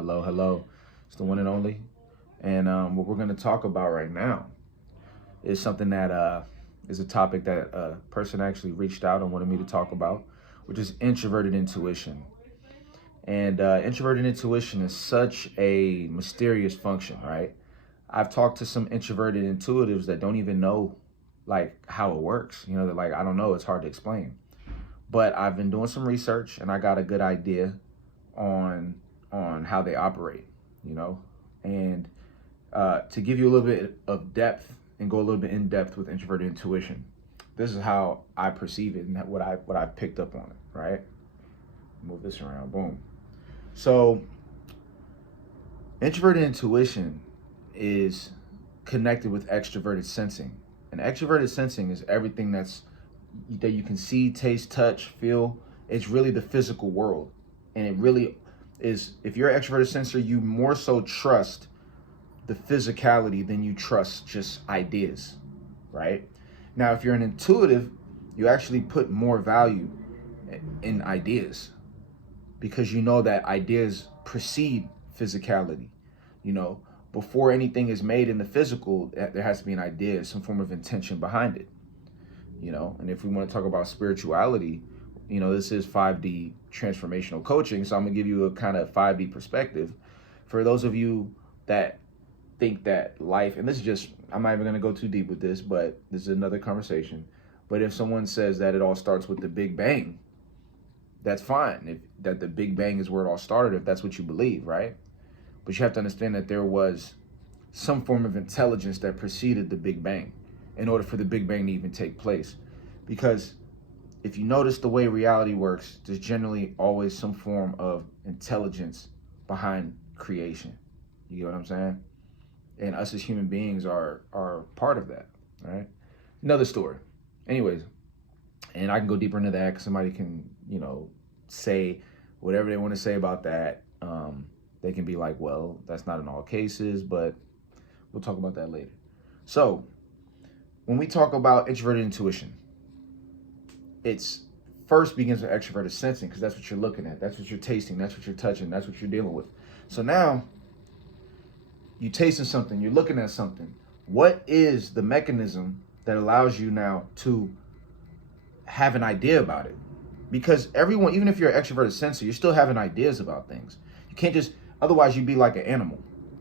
Hello, hello. It's the one and only. And what we're going to talk about right now is something that is a topic that a person actually reached out and wanted me to talk about, which is introverted intuition. And introverted intuition is such a mysterious function, right? I've talked to some introverted intuitives that don't even know like how it works. You know, they're like, I don't know, it's hard to explain. But I've been doing some research and I got a good idea on how they operate, you know, and to give you a little bit of depth and go a little bit in depth with introverted intuition. This is how I perceive it and what I picked up on it. Right? Move this around. Boom. So introverted intuition is connected with extroverted sensing, and extroverted sensing is everything that you can see, taste, touch, feel. It's really the physical world, and it really is. If you're an extroverted sensor, you more so trust the physicality than you trust just ideas, right? Now, if you're an intuitive, you actually put more value in ideas because you know that ideas precede physicality. You know, before anything is made in the physical, there has to be an idea, some form of intention behind it. You know, and if we want to talk about spirituality, you know, this is 5D transformational coaching, so I'm gonna give you a kind of 5D perspective. For those of you that think that life, and this is just, I'm not even gonna go too deep with this, but this is another conversation. But if someone says that it all starts with the Big Bang, that's fine. If that the Big Bang is where it all started, if that's what you believe, right? But you have to understand that there was some form of intelligence that preceded the Big Bang in order for the Big Bang to even take place. Because if you notice the way reality works, there's generally always some form of intelligence behind creation. You get what I'm saying? And us as human beings are part of that, right? Another story. Anyways, and I can go deeper into that because somebody can, you know, say whatever they want to say about that. They can be like, well, that's not in all cases, but we'll talk about that later. So when we talk about introverted intuition, it's first begins with extroverted sensing because that's what you're looking at. That's what you're tasting. That's what you're touching. That's what you're dealing with. So now you're tasting something. You're looking at something. What is the mechanism that allows you now to have an idea about it? Because everyone, even if you're an extroverted sensor, you're still having ideas about things. You can't just, otherwise you'd be like an animal,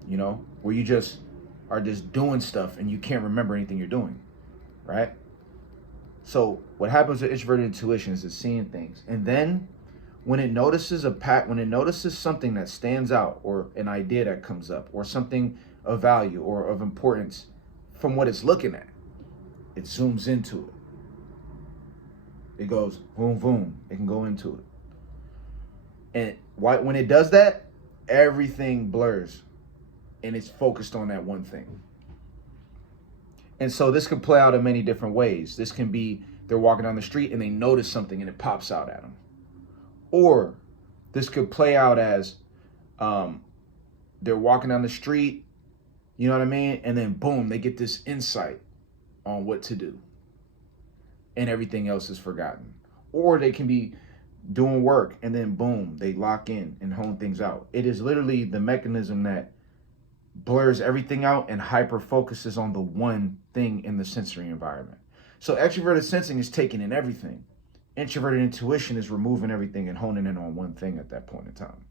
you know, where you just are just doing stuff and you can't remember anything you're doing, right? So what happens with introverted intuition is it's seeing things. And then when it notices when it notices something that stands out, or an idea that comes up, or something of value or of importance from what it's looking at, it zooms into it. It goes boom, boom. It can go into it. And when it does that, everything blurs and it's focused on that one thing. And so this can play out in many different ways. This can be they're walking down the street and they notice something and it pops out at them. Or this could play out as they're walking down the street, you know what I mean? And then boom, they get this insight on what to do. And everything else is forgotten. Or they can be doing work and then boom, they lock in and hone things out. It is literally the mechanism that blurs everything out and hyper focuses on the one thing in the sensory environment. So extroverted sensing is taking in everything. Introverted intuition is removing everything and honing in on one thing at that point in time.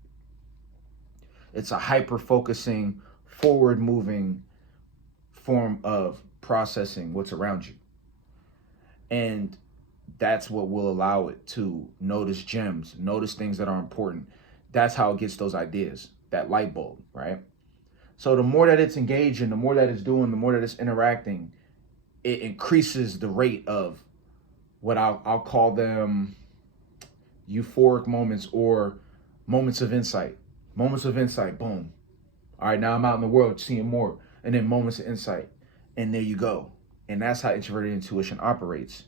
It's a hyper focusing, forward moving form of processing what's around you. And that's what will allow it to notice gems, notice things that are important. That's how it gets those ideas, that light bulb, right? So the more that it's engaging, the more that it's doing, the more that it's interacting, it increases the rate of what I'll call them euphoric moments or moments of insight. Moments of insight, boom. All right, now I'm out in the world seeing more. And then moments of insight. And there you go. And that's how introverted intuition operates.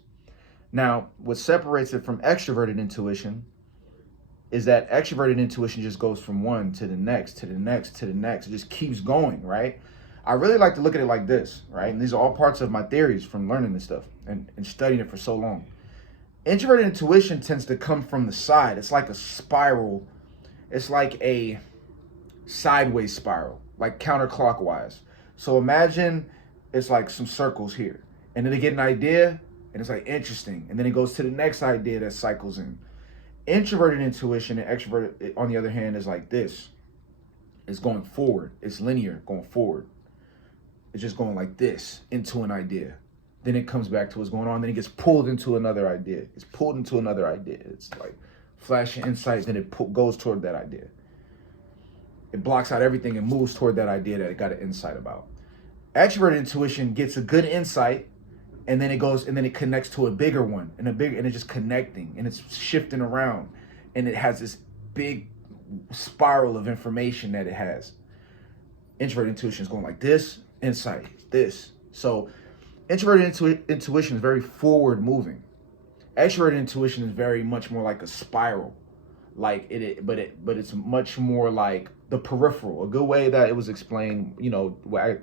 Now, what separates it from extroverted intuition is that extroverted intuition just goes from one to the next, to the next, to the next. It just keeps going, right? I really like to look at it like this, right? And these are all parts of my theories from learning this stuff and studying it for so long. Introverted intuition tends to come from the side. It's like a spiral. It's like a sideways spiral, like counterclockwise. So imagine it's like some circles here, and then they get an idea, and it's like interesting, and then it goes to the next idea that cycles in. Introverted intuition and extroverted, on the other hand, is like this. It's going forward. It's linear, going forward. It's just going like this into an idea. Then it comes back to what's going on. Then it gets pulled into another idea. It's pulled into another idea. It's like flashing insight. Then it goes toward that idea. It blocks out everything and moves toward that idea that it got an insight about. Extroverted intuition gets a good insight, and then it goes and then it connects to a bigger one and it's just connecting and it's shifting around, and it has this big spiral of information that it has. Introverted intuition is going like this, insight, this. So introverted intuition is very forward moving. Extroverted intuition is very much more like a spiral, but it's much more like the peripheral. A good way that it was explained,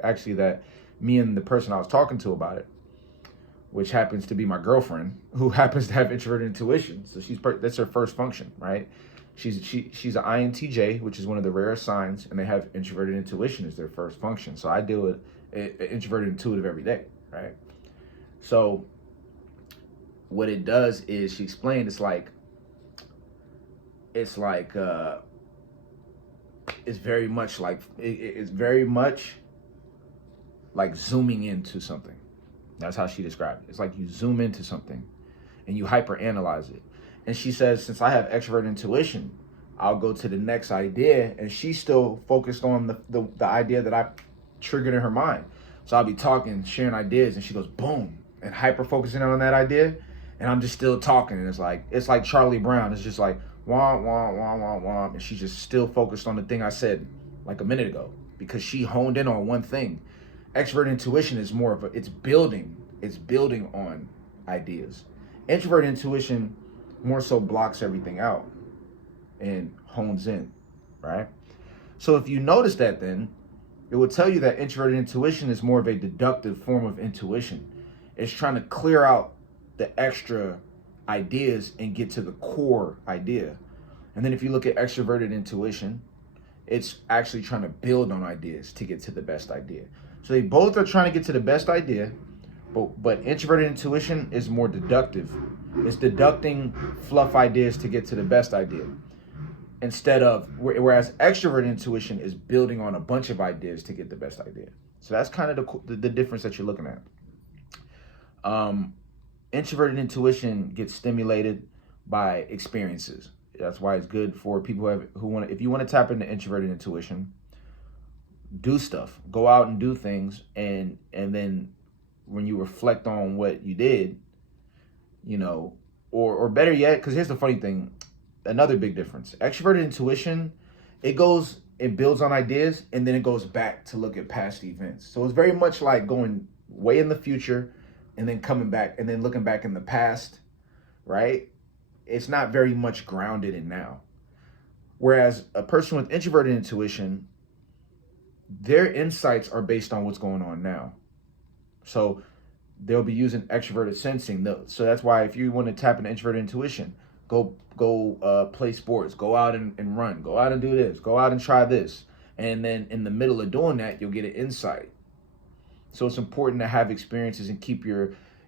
actually that me and the person I was talking to about it, which happens to be my girlfriend, who happens to have introverted intuition. So that's her first function, right? She's an INTJ, which is one of the rarest signs, and they have introverted intuition as their first function. So I deal with introverted intuitive every day, right? So what it does is, she explained, it's very much like zooming into something. That's how she described it. It's like you zoom into something and you hyper-analyze it. And she says, since I have extroverted intuition, I'll go to the next idea, and she's still focused on the idea that I triggered in her mind. So I'll be talking, sharing ideas, and she goes, boom, and hyper-focusing on that idea, and I'm just still talking, and it's like Charlie Brown. It's just like, wah, wah, wah, wah, wah, and she's just still focused on the thing I said like a minute ago, because she honed in on one thing. Extroverted intuition is more of it's building on ideas. Introverted intuition more so blocks everything out and hones in, right? So if you notice that, then it will tell you that introverted intuition is more of a deductive form of intuition. It's trying to clear out the extra ideas and get to the core idea. And then if you look at extroverted intuition, it's actually trying to build on ideas to get to the best idea. So they both are trying to get to the best idea, but introverted intuition is more deductive. It's deducting fluff ideas to get to the best idea. Whereas extroverted intuition is building on a bunch of ideas to get the best idea. So that's kind of the difference that you're looking at. Introverted intuition gets stimulated by experiences. That's why it's good for people if you want to tap into introverted intuition, do stuff, go out and do things, and then when you reflect on what you did, or better yet, because here's the funny thing, another big difference. Extroverted intuition, it builds on ideas, and then it goes back to look at past events. So it's very much like going way in the future and then coming back and then looking back in the past, right? It's not very much grounded in now. Whereas a person with introverted intuition, their insights are based on what's going on now. So they'll be using extroverted sensing. So that's why if you want to tap into introverted intuition, go play sports, go out and run, go out and do this, go out and try this. And then in the middle of doing that, you'll get an insight. So it's important to have experiences and keep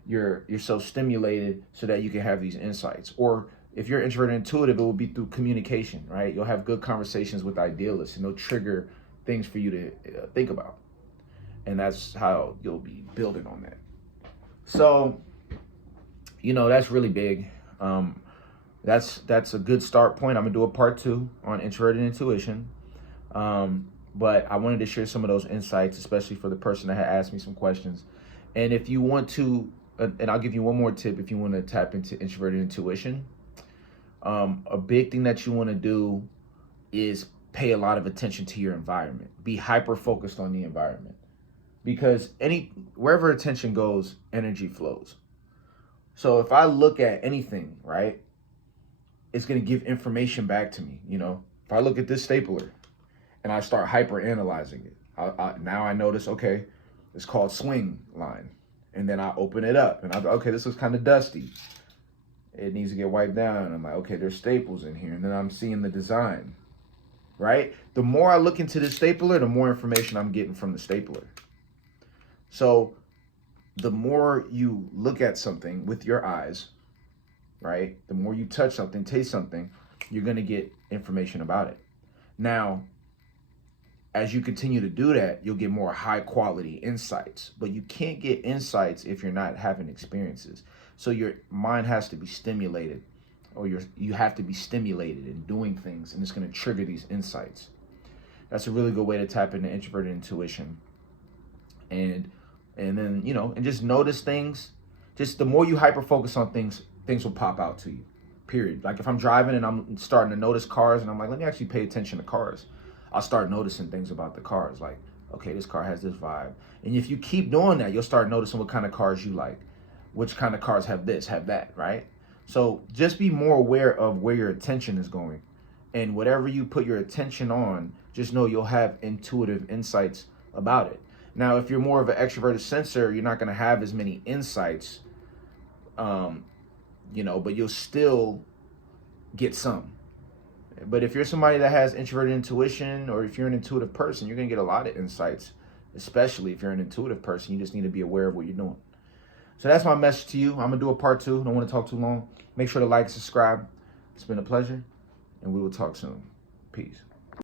yourself stimulated so that you can have these insights. Or if you're introverted intuitive, it will be through communication, right? You'll have good conversations with idealists, and they'll trigger things for you to think about. And that's how you'll be building on that. So, that's really big. That's a good start point. I'm gonna do a part 2 on introverted intuition. But I wanted to share some of those insights, especially for the person that had asked me some questions. And if you want to, and I'll give you one more tip if you want to tap into introverted intuition. A big thing that you want to do is pay a lot of attention to your environment. Be hyper focused on the environment, because wherever attention goes, energy flows. So if I look at anything, right, it's going to give information back to me. If I look at this stapler and I start hyper analyzing it, now I notice, okay, it's called swing line. And then I open it up and okay, this looks kind of dusty. It needs to get wiped down. And I'm like, okay, there's staples in here. And then I'm seeing the design. right? The more I look into the stapler, the more information I'm getting from the stapler. So the more you look at something with your eyes, right? The more you touch something, taste something, you're going to get information about it. Now, as you continue to do that, you'll get more high quality insights, but you can't get insights if you're not having experiences. So your mind has to be stimulated, or you have to be stimulated in doing things, and it's going to trigger these insights. That's a really good way to tap into introverted intuition. And then, and just notice things. Just the more you hyper focus on things, things will pop out to you. Period. Like if I'm driving and I'm starting to notice cars, and I'm like, let me actually pay attention to cars. I'll start noticing things about the cars. Like, okay, this car has this vibe. And if you keep doing that, you'll start noticing what kind of cars you like. Which kind of cars have this, have that, right? So just be more aware of where your attention is going. And whatever you put your attention on, just know you'll have intuitive insights about it. Now, if you're more of an extroverted sensor, you're not going to have as many insights, but you'll still get some. But if you're somebody that has introverted intuition, or if you're an intuitive person, you're going to get a lot of insights, especially if you're an intuitive person. You just need to be aware of what you're doing. So that's my message to you. I'm going to do a part 2. Don't want to talk too long. Make sure to like, subscribe. It's been a pleasure, and we will talk soon. Peace.